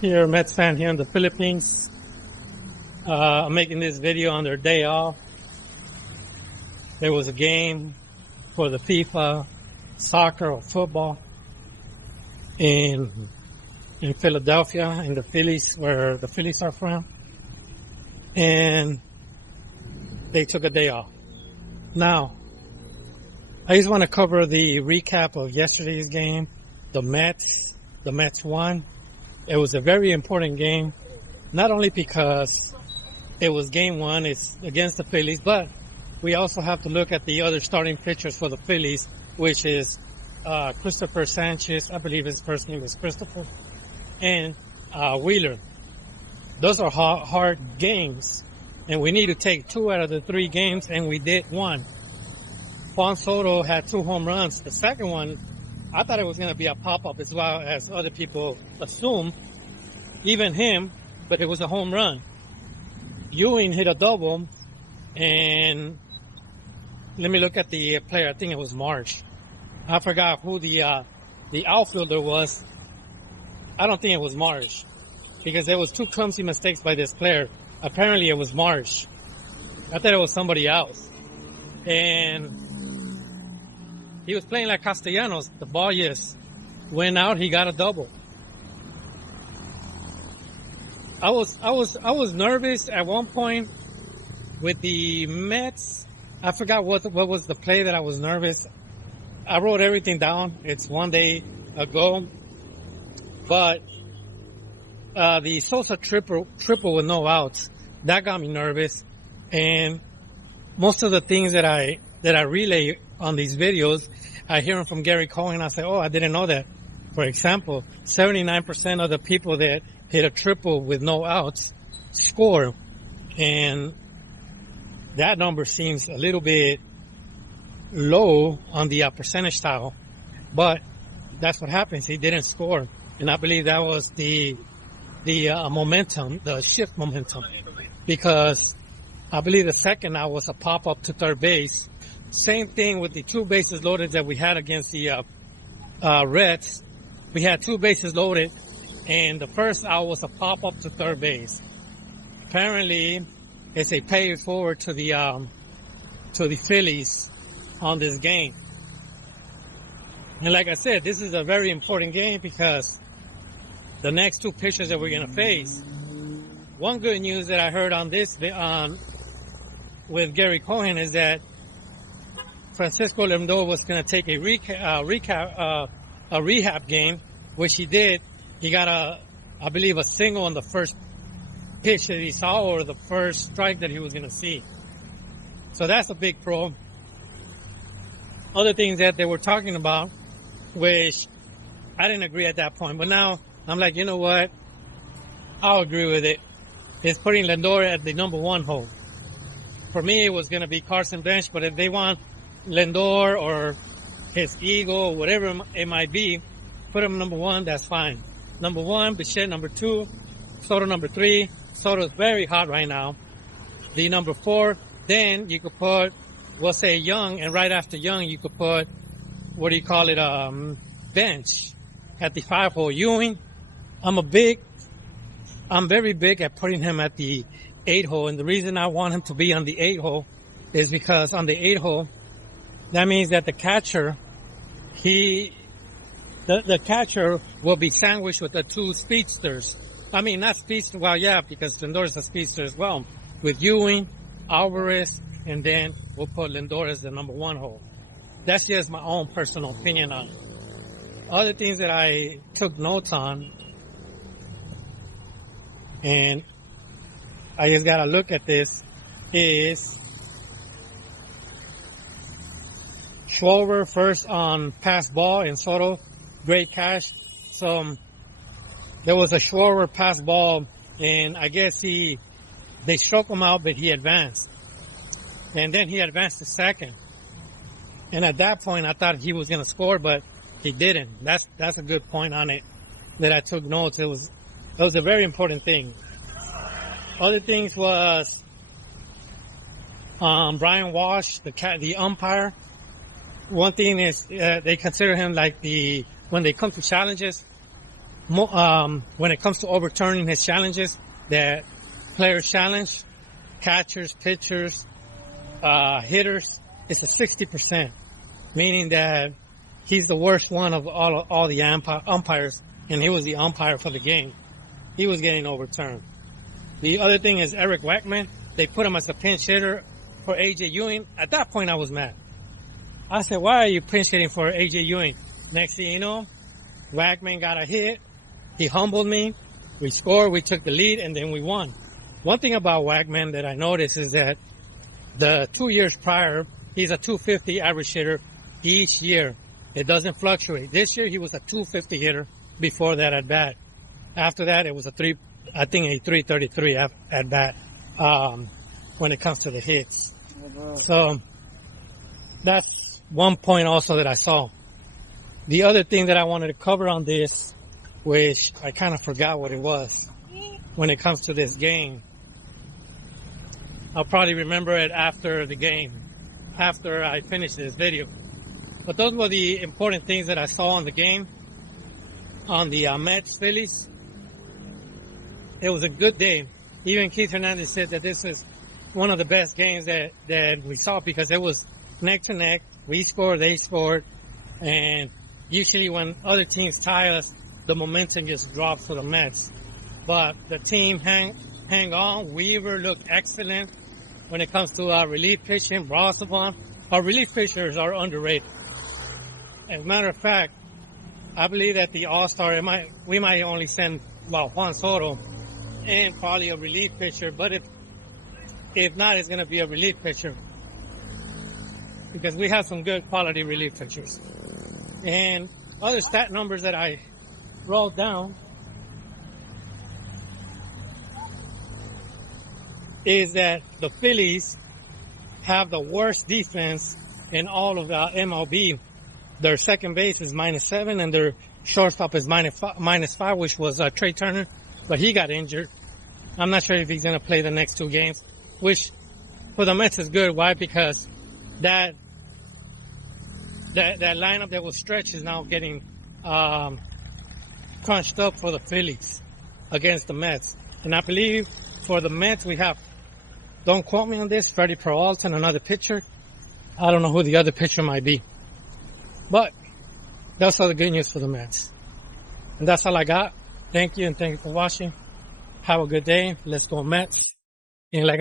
Here, Mets fan here in the Philippines. I'm making this video on their day off. There was a game for the FIFA soccer or football in Philadelphia, in the Phillies, where the Phillies are from. And they took a day off. Now, I just want to cover the recap of yesterday's game. The Mets won. It was a very important game, not only because it was game one, it's against the Phillies, but we also have to look at the other starting pitchers for the Phillies, which is Christopher Sanchez, I believe his first name is Christopher, and Wheeler. Those are hard games, and we need to take 2 out of the 3 games, and we did 1. Juan Soto had 2 home runs. The second one, I thought it was going to be a pop-up as well as other people assumed, even him, but it was a home run. Ewing hit a double, and let me look at the player. I think it was March. I forgot who the outfielder was. I don't think it was March, because there was 2 clumsy mistakes by this player. Apparently it was March. I thought it was somebody else. And he was playing like Castellanos. The ball just went out. He got a double. I was nervous at one point with the Mets. I forgot what was the play that I was nervous. I wrote everything down. It's one day ago. But the Sosa triple with no outs, that got me nervous. And most of the things that I relay on these videos, I hear them from Gary Cohen. I say, oh, I didn't know that. For example, 79% of the people that hit a triple with no outs score. And that number seems a little bit low on the percentage tile. But that's what happens. He didn't score. And I believe that was the momentum, the shift momentum. Because I believe the second out was a pop-up to third base. Same thing with the 2 bases loaded that we had against the Reds. We had 2 bases loaded, and the first out was a pop-up to third base. Apparently, it's a pay it forward to the Phillies on this game. And like I said, this is a very important game because the next 2 pitchers that we're going to face. One good news that I heard on this with Gary Cohen is that Francisco Lindor was going to take a rehab game, which he did. He got I believe a single on the first pitch that he saw, or the first strike that he was going to see. So that's a big pro. Other things that they were talking about, which I didn't agree at that point, but now I'm like, you know what? I'll agree with it. It's putting Lindor at the number 1 hole. For me, it was going to be Carson Bench, but if they want Lindor or his Eagle, whatever it might be, put him number 1, that's fine. Number 1, Bichette number 2, Soto number 3. Soto's very hot right now. The number 4, then you could put, we'll say Young, and right after Young, you could put, Bench at the 5 hole. Ewing, I'm very big at putting him at the 8 hole, and the reason I want him to be on the 8 hole is because on the 8 hole, that means that the catcher, the catcher will be sandwiched with the 2 speedsters. I mean, not speedster, well, yeah, because Lindor is a speedster as well. With Ewing, Alvarez, and then we'll put Lindor as the number 1 hole. That's just my own personal opinion on it. Other things that I took notes on, and I just gotta look at this, is Schwarber first on pass ball, and Soto, great catch. So there was a Schwarber pass ball, and I guess they struck him out, but he advanced. And then he advanced to second. And at that point, I thought he was going to score, but he didn't. That's a good point on it that I took notes. It was a very important thing. Other things was Brian Walsh, the umpire. One thing is they consider him like when they come to challenges, when it comes to overturning his challenges that players challenge, catchers, pitchers, hitters, it's a 60%, meaning that he's the worst one of all the umpires, and he was the umpire for the game. He was getting overturned. The other thing is Eric Wackman. They put him as a pinch hitter for A.J. Ewing. At that point, I was mad. I said, why are you pinch hitting for A.J. Ewing? Next thing you know, Wackman got a hit. He humbled me. We scored. We took the lead, and then we won. One thing about Wackman that I noticed is that the 2 years prior, he's a 250 average hitter each year. It doesn't fluctuate. This year, he was a 250 hitter before that at bat. After that, it was a 333 at bat when it comes to the hits. So that's one point also that I saw. The other thing that I wanted to cover on this, which I kind of forgot what it was when it comes to this game. I'll probably remember it after the game, after I finish this video. But those were the important things that I saw on the game, on the Mets Phillies. It was a good day. Even Keith Hernandez said that this is one of the best games that we saw because it was neck to neck. We scored, they scored, and usually when other teams tie us, the momentum just drops for the Mets. But the team hang on. Weaver looked excellent when it comes to relief pitching. Brosovon. Our relief pitchers are underrated. As a matter of fact, I believe that the All-Star, we might only send Juan Soto and probably a relief pitcher. But if not, it's going to be a relief pitcher because we have some good quality relief pitchers. And other stat numbers that I wrote down is that the Phillies have the worst defense in all of MLB. Their second base is -7 and their shortstop is -5, which was Trey Turner, but he got injured. I'm not sure if he's going to play the next 2 games, which for the Mets is good. Why? Because that lineup that was stretched is now getting crunched up for the Phillies against the Mets. And I believe for the Mets we have, don't quote me on this, Freddie Peralta, another pitcher. I don't know who the other pitcher might be. But that's all the good news for the Mets. And that's all I got. Thank you, and thank you for watching. Have a good day. Let's go Mets. And like